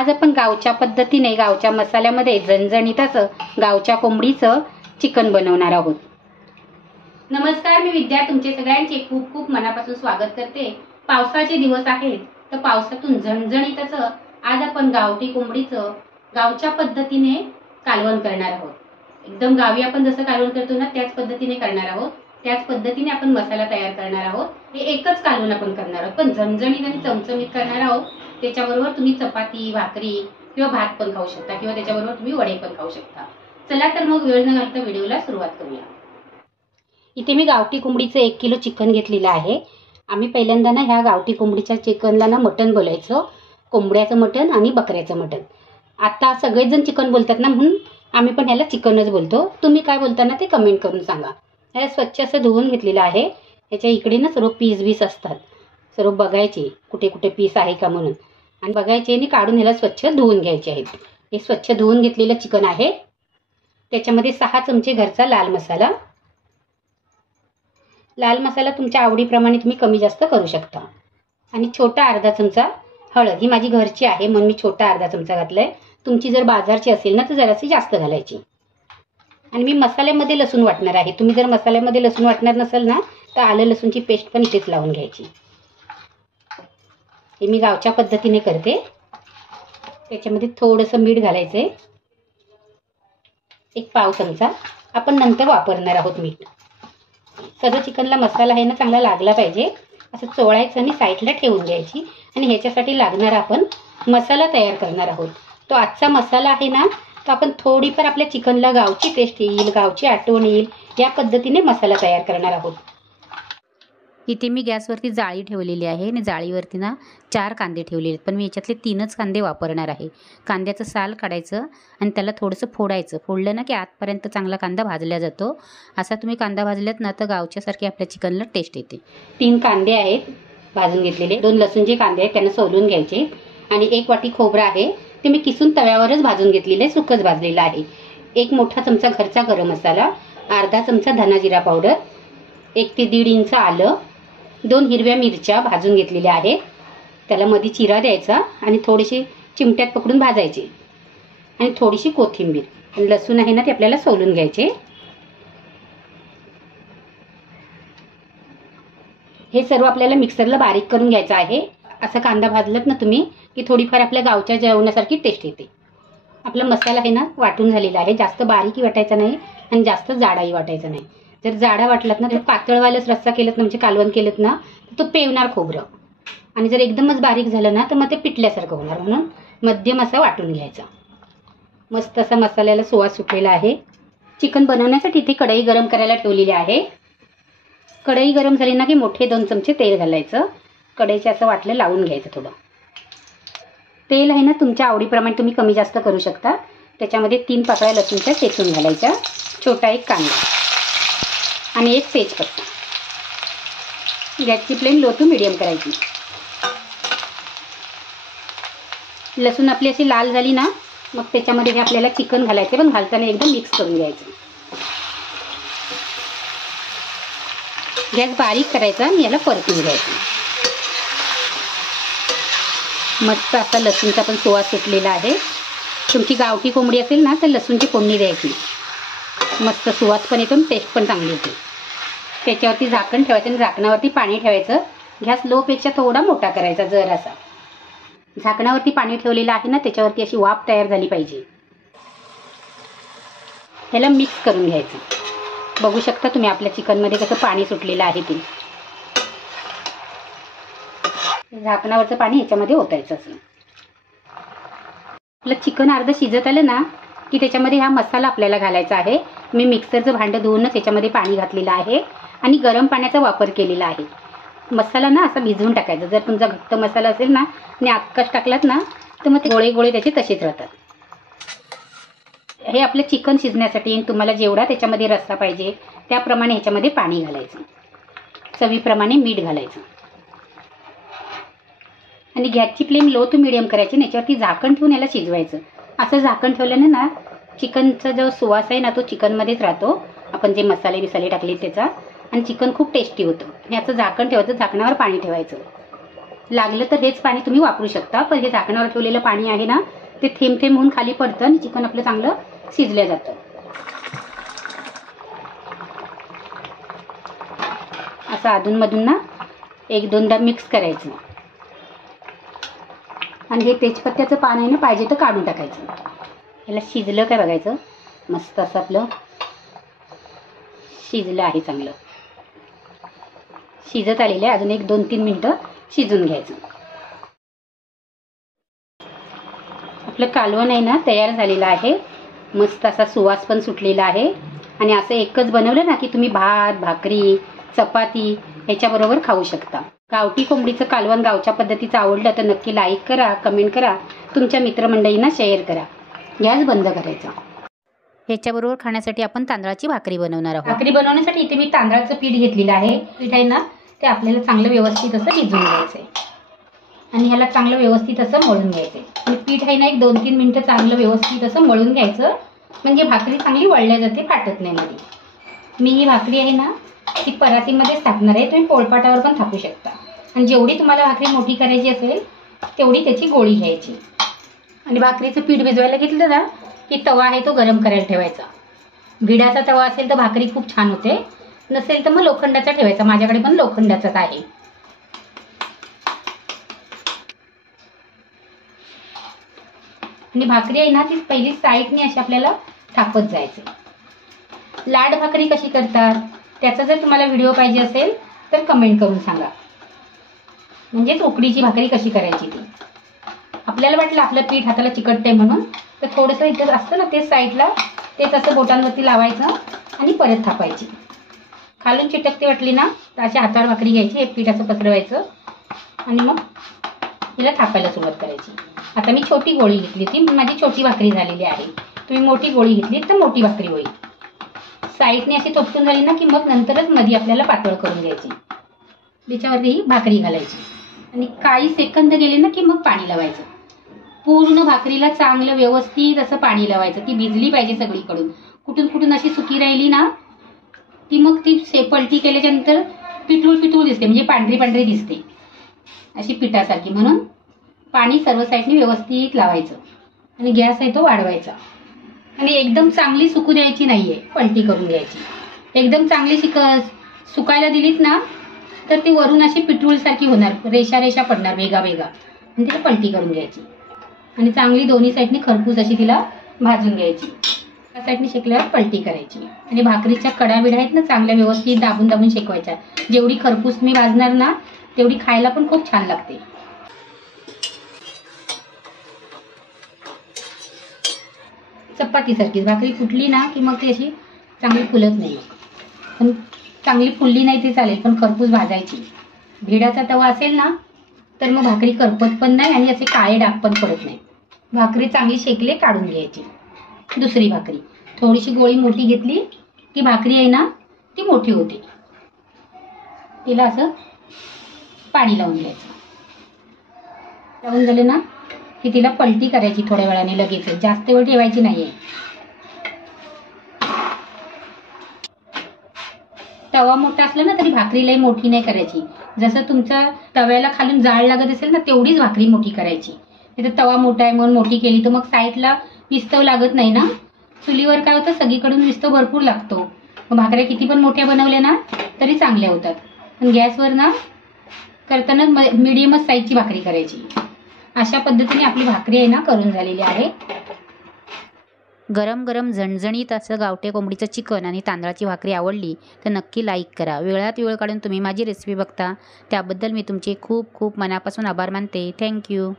आज आपण गावच्या पद्धतीने गावच्या मसाल्यामध्ये झणझणीत असं गावच्या कोंबडीचं चिकन बनवणार आहोत। नमस्कार, मी विद्या तुमचे सगळ्यांचे खूप खूप मनापासून स्वागत करते। पावसाचे दिवस आहेत तर पावसातून झणझणीत असं आज आपण गावठी कोंबडीचं गावच्या पद्धतीने कालवण करणार आहोत। एकदम गावी आपण जसं कालवण करतो ना त्याच पद्धतीने करणार आहोत। त्याच पद्धतीने आपण मसाला तयार करणार आहोत। हे एकच कालवण आपण करणार आहोत पण झणझणीत आणि चमचमीत करणार आहोत। त्याच्याबरोबर तुम्ही चपाती, भाकरी किंवा भात पण खाऊ शकता किंवा त्याच्याबरोबर तुम्ही वडे पण खाऊ शकता। चला तर मग वेळ न घालता व्हिडिओला सुरुवात करूया। इथे मी गावठी कोंबडीचं 1 किलो चिकन घेतलेलं आहे। आम्ही पहिल्यांदा ना ह्या गावठी कोंबडीच्या चिकनला ना मटण बोलायचं, कोंबड्याचं मटण आणि बकऱ्याचं मटण। आता सगळेच जण चिकन बोलतात ना म्हणून आम्ही पण ह्याला चिकनच बोलतो। तुम्ही काय बोलता ना ते कमेंट करून सांगा। ह्याला स्वच्छ असं धुवून घेतलेलं आहे। ह्याच्या इकडे ना सर्व पीस असतात, सर्व बघायचे कुठे कुठे पीस आहे का म्हणून आणि बघायचे आणि काढून ह्याला स्वच्छ धुवून घ्यायचे आहेत। हे स्वच्छ धुवून घेतलेलं चिकन आहे। त्याच्यामध्ये 6 चमचे घरचा लाल मसाला, लाल मसाला तुमच्या आवडीप्रमाणे तुम्ही कमी जास्त करू शकता, आणि छोटा अर्धा चमचा हळद। ही माझी घरची आहे म्हणून मी छोटा अर्धा चमचा घातलाय। तुमची जर बाजारची असेल ना तर जराशी जास्त घालायची। आणि मी मसाल्यामध्ये लसूण वाटणार आहे। तुम्ही जर मसाल्यामध्ये लसूण वाटणार नसेल ना तर आलं लसूणची पेस्ट पण इथेच लावून घ्यायची। हे मी गावच्या पद्धतीने करते। त्याच्यामध्ये थोडंसं मीठ घालायचंय, 1 पाव चमचा। आपण नंतर वापरणार आहोत मीठ। सगळं चिकनला मसाला आहे ना चांगला लागला पाहिजे असं चोळायचं आणि साईडला ठेवून द्यायची। आणि ह्याच्यासाठी लागणार आपण मसाला तयार करणार आहोत। तो आजचा मसाला आहे ना तो आपण थोडीफार आपल्या चिकनला गावची टेस्ट येईल, गावची आठवण येईल या पद्धतीने मसाला तयार करणार आहोत। इथे मी गॅसवरती जाळी ठेवलेली आहे आणि जाळीवरती ना 4 कांदे ठेवलेले आहेत, पण मी याच्यातले 3च कांदे वापरणार आहे। कांद्याचं साल काढायचं आणि त्याला थोडंसं फोडायचं। फोडलं ना की आतपर्यंत चांगला कांदा भाजला जातो। असा तुम्ही कांदा भाजलात ना तर गावच्यासारखी आपल्या चिकनला टेस्ट येते। 3 कांदे आहेत भाजून घेतलेले, 2 लसूणचे कांदे आहेत त्यांना सोलून घ्यायचे, आणि 1 वाटी खोबरं आहे ते मी किसून तव्यावरच भाजून घेतलेले, सुकच भाजलेलं आहे। 1 मोठा चमचा घरचा गरम मसाला, अर्धा चमचा धना जिरा पावडर, 1 ते 1.5 इंच आलं, 2 हिरव्या मिरच्या भाजून घेतलेल्या आहेत। त्याला मध्ये चिरा द्यायचा आणि थोडेसे चिमट्यात पकडून भाजायचे, आणि थोडीशी कोथिंबीर आणि लसूण आहे ना ते आपल्याला सोलून घ्यायचे। हे सर्व आपल्याला मिक्सरला बारीक करून घ्यायचं आहे। असं कांदा भाजलात ना तुम्ही की थोडीफार आपल्या गावच्या जेवणासारखी टेस्ट येते। आपला मसाला आहे ना वाटून झालेला आहे, जास्त बारीकही वाटायचा नाही आणि जास्त जाडाही वाटायचा नाही। जर जाडा वाटलात ना तर पातळवालच रस्सा केलं ना म्हणजे कालवण केलं ना तर तो पेवणार खोबरं, आणि जर एकदमच बारीक झालं ना तर मग ते पिटल्यासारखं होणार, म्हणून मध्यम असा वाटून घ्यायचा। मस्त असा मसाल्याला सुवास सुटलेला आहे। चिकन बनवण्यासाठी इथे कढई गरम करायला ठेवलेली आहे। कढई गरम झाली ना की मोठे 2 चमचे तेल घालायचं। कढईचं असं वाटलं लावून घ्यायचं थोडं। तेल आहे ना तुमच्या आवडीप्रमाणे तुम्ही कमी जास्त करू शकता। त्याच्यामध्ये 3 पाकळ्या लसूणच्या चेचून घालायच्या, छोटा 1 कांदा आणि 1 तेजपत्ता। गॅसची फ्लेम लो टू मीडियम करायची। लसूण आपली अशी लाल झाली ना मग त्याच्यामध्ये हे आपल्याला चिकन घालायचे, पण घालताना एकदम मिक्स करून घ्यायचं। गॅस बारीक करायचा आणि याला परतून घ्यायचं। मस्त असा लसूणचा पण सुवास सुटलेला आहे। तुमची गावठी कोंबडी असेल ना तर लसूणची फोडणी द्यायची, मस्त सुवास पण येतो आणि टेस्ट पण चांगली येते। त्याच्यावरती झाकण ठेवायचं आणि झाकणावरती पाणी ठेवायचं। गॅस लो पेक्षा थोडा मोठा करायचा जरासा। झाकणावरती पाणी ठेवलेलं आहे ना त्याच्यावरती अशी वाफ तयार झाली पाहिजे। ह्याला मिक्स करून घ्यायचं। बघू शकता तुम्ही आपल्या चिकनमध्ये कसं पाणी सुटलेलं आहे ते। झाकणावरचं पाणी ह्याच्यामध्ये ओतायचं असं। आपलं चिकन अर्ध शिजत आलं ना की त्याच्यामध्ये हा मसाला आपल्याला घालायचा आहे। मी मिक्सरचं भांडं धुवूनच याच्यामध्ये पाणी घातलेलं आहे आणि गरम पाण्याचा वापर केलेला आहे। मसाला ना असा भिजवून टाकायचा। जर तुमचा घट्ट मसाला असेल ना आणि आक्काच टाकलात ना तर मग ते गोळे गोळे त्याचे तसेच राहतात। हे आपलं चिकन शिजण्यासाठी तुम्हाला जेवढा त्याच्यामध्ये रस्सा पाहिजे त्याप्रमाणे ह्याच्यामध्ये पाणी घालायचं, चवीप्रमाणे मीठ घालायचं, आणि गॅसची फ्लेम लो टू मीडियम करायची आणि याच्यावरती झाकण ठेवून याला शिजवायचं। असं झाकण ठेवल्याने ना चिकनचा जो सुवास आहे ना तो चिकनमध्येच राहतो, आपण जे मसाले टाकले त्याचा, आणि चिकन खूप टेस्टी होतं। आणि याचं झाकण ठेवायचं, झाकणावर पाणी ठेवायचं। लागलं तर हेच पाणी तुम्ही वापरू शकता, पण हे झाकणावर ठेवलेलं पाणी आहे ना ते थेंब थेंब होऊन खाली पडतं आणि चिकन आपलं चांगलं शिजलं जातं. असं अधूनमधून ना 1-2दा मिक्स करायचं आणि हे तेजपत्त्याचं पान आहे ना पाहिजे तर काढून टाकायचं. याला शिजलं काय बघायचं. मस्त असं आपलं शिजलं आहे, चांगलं शिजत आलेलं आहे. अजून 1-2-3 मिनटं शिजून घ्यायचं. आपलं कालवण आहे ना तयार झालेलं आहे. मस्त असा सुवास पण सुटलेला आहे आणि असं एकच बनवलं ना की तुम्ही भात, भाकरी, चपाती ह्याच्याबरोबर खाऊ शकता. गावठी कोंबडीचं कालवण गावच्या पद्धतीचं आवडलं तर नक्की लाईक करा, कमेंट करा, तुमच्या मित्रमंडळींना शेअर करा. गॅस बंद करायचा. ह्याच्याबरोबर खाण्यासाठी आपण तांदळाची भाकरी बनवणार आहोत. भाकरी बनवण्यासाठी इथे मी तांदळाचं पीठ घेतलेलं आहे. पीठ आहे ना ते आपल्याला चांगलं व्यवस्थित असं भिजवून घ्यायचं आहे आणि ह्याला चांगलं व्यवस्थित असं मळून घ्यायचं आहे. आणि पीठ आहे ना 1-2-3 मिनटं चांगलं व्यवस्थित असं मळून घ्यायचं, म्हणजे भाकरी चांगली वळल्या जाते, फाटत नाही मध्ये. मी ही भाकरी आहे ना ती परातीमध्येच थापणार आहे. तुम्ही पोळपाटावर पण थापू शकता आणि जेवढी तुम्हाला भाकरी मोठी करायची असेल तेवढी त्याची गोळी घ्यायची. आणि भाकरीचं पीठ भिजवायला घेतलं ना की तवा आहे तो गरम करायला ठेवायचा. भिडाचा तवा असेल तर भाकरी खूप छान होते, नसेल तर मग लोखंडाचा ठेवायचा. माझ्याकडे पण लोखंडाचाच आहे. आणि भाकरी आहे ना ती पहिली साईडने अशी आपल्याला थापत जायचे. लाड भाकरी कशी करतात त्याचा जर तुम्हाला व्हिडिओ पाहिजे असेल तर कमेंट करून सांगा. म्हणजेच उकडीची भाकरी कशी करायची ती. आपल्याला वाटलं आपलं पीठ हाताला चिकटतंय म्हणून तर थोडंसं इथं असतं ना ते साईडला तेच असं बोटांवरती लावायचं आणि परत थापायची. खालून चिटकती वाटली ना तर अशी हातावर भाकरी घ्यायची, हे पीठ असं पसरवायचं आणि मग हिला थापायला सुरुवात करायची. आता मी छोटी गोळी घेतली ती माझी छोटी भाकरी झालेली आहे. तुम्ही मोठी गोळी घेतली तर मोठी भाकरी होईल. साईडने अशी तोपटून झाली ना की मग नंतरच मध्ये आपल्याला पातळ करून घ्यायची. त्याच्यावरती ही भाकरी घालायची आणि काही सेकंद गेले ना की मग पाणी लावायचं. पूर्ण भाकरीला चांगलं व्यवस्थित असं पाणी लावायचं. ती भिजली पाहिजे सगळीकडून. कुठून कुठून अशी सुकी राहिली ना की मग ती पलटी केल्याच्यानंतर पिठूळ पिठूळ दिसते, म्हणजे पांढरी पांढरी दिसते अशी पिठासारखी. म्हणून पाणी सर्व साईडने व्यवस्थित लावायचं आणि गॅस आहे तो वाढवायचा. आणि एकदम चांगली सुकू द्यायची नाहीये, पलटी करून घ्यायची. एकदम चांगली सुकायला दिलीत ना तर ती वरून अशी पिठूळसारखी होणार, रेषा रेषा पडणार वेगा वेगा, आणि तिला पलटी करून घ्यायची. आणि चांगली दोन्ही साईडने खरपूस अशी तिला भाजून घ्यायची. त्या साईडने शेकल्यावर पलटी करायची. आणि भाकरीच्या कडा बिडा आहेत ना चांगल्या व्यवस्थित दाबून दाबून शेकवायच्या. जेवढी खरपूस मी भाजणार ना तेवढी खायला पण खूप छान लागते. चपातीसारखीच भाकरी फुटली ना की मग ती अशी चांगली फुलत नाही. पण चांगली फुलली नाही ती चालेल, पण खरपूस भाजायची. भिडाचा तवा असेल ना तर मग भाकरी करपत पण नाही आणि असे काळे डाग पण पडत नाही. भाकरी चांगली शेकले काढून घ्यायची. दुसरी भाकरी थोडीशी गोळी मोठी घेतली की भाकरी आहे ना ती मोठी होते. तिला असं पाणी लावून घ्यायचं. लावून झालं ना की तिला पलटी करायची थोड्या वेळाने, लगेच, जास्त वेळ ठेवायची नाहीये. तवा मोठा असला ना तरी भाकरी लई मोठी नाही करायची. जसं तुमच्या तव्याला खालून जाळ लागत असेल ना तेवढीच भाकरी मोठी करायची. नाही तर तवा मोठा आहे म्हणून मोठी केली तर मग साईडला विस्तव लागत नाही ना. चुलीवर काय होतं सगळीकडून विस्तव भरपूर लागतो. मग भाकऱ्या किती पण मोठ्या बनवल्या ना तरी चांगल्या होतात. पण गॅसवर ना करताना मीडियमच साईजची भाकरी करायची. अशा पद्धतीने आपली भाकरी आहे ना करून झालेली आहे. गरम गरम झणझणीत असं गावठी कोंबडीचं चिकन आणि तांदळाची भाकरी आवडली तर नक्की लाईक करा. वेळात वेळ काढून तुम्ही माझी रेसिपी बघता त्याबद्दल मी तुमचे खूप खूप मनापासून आभार मानते. थँक्यू.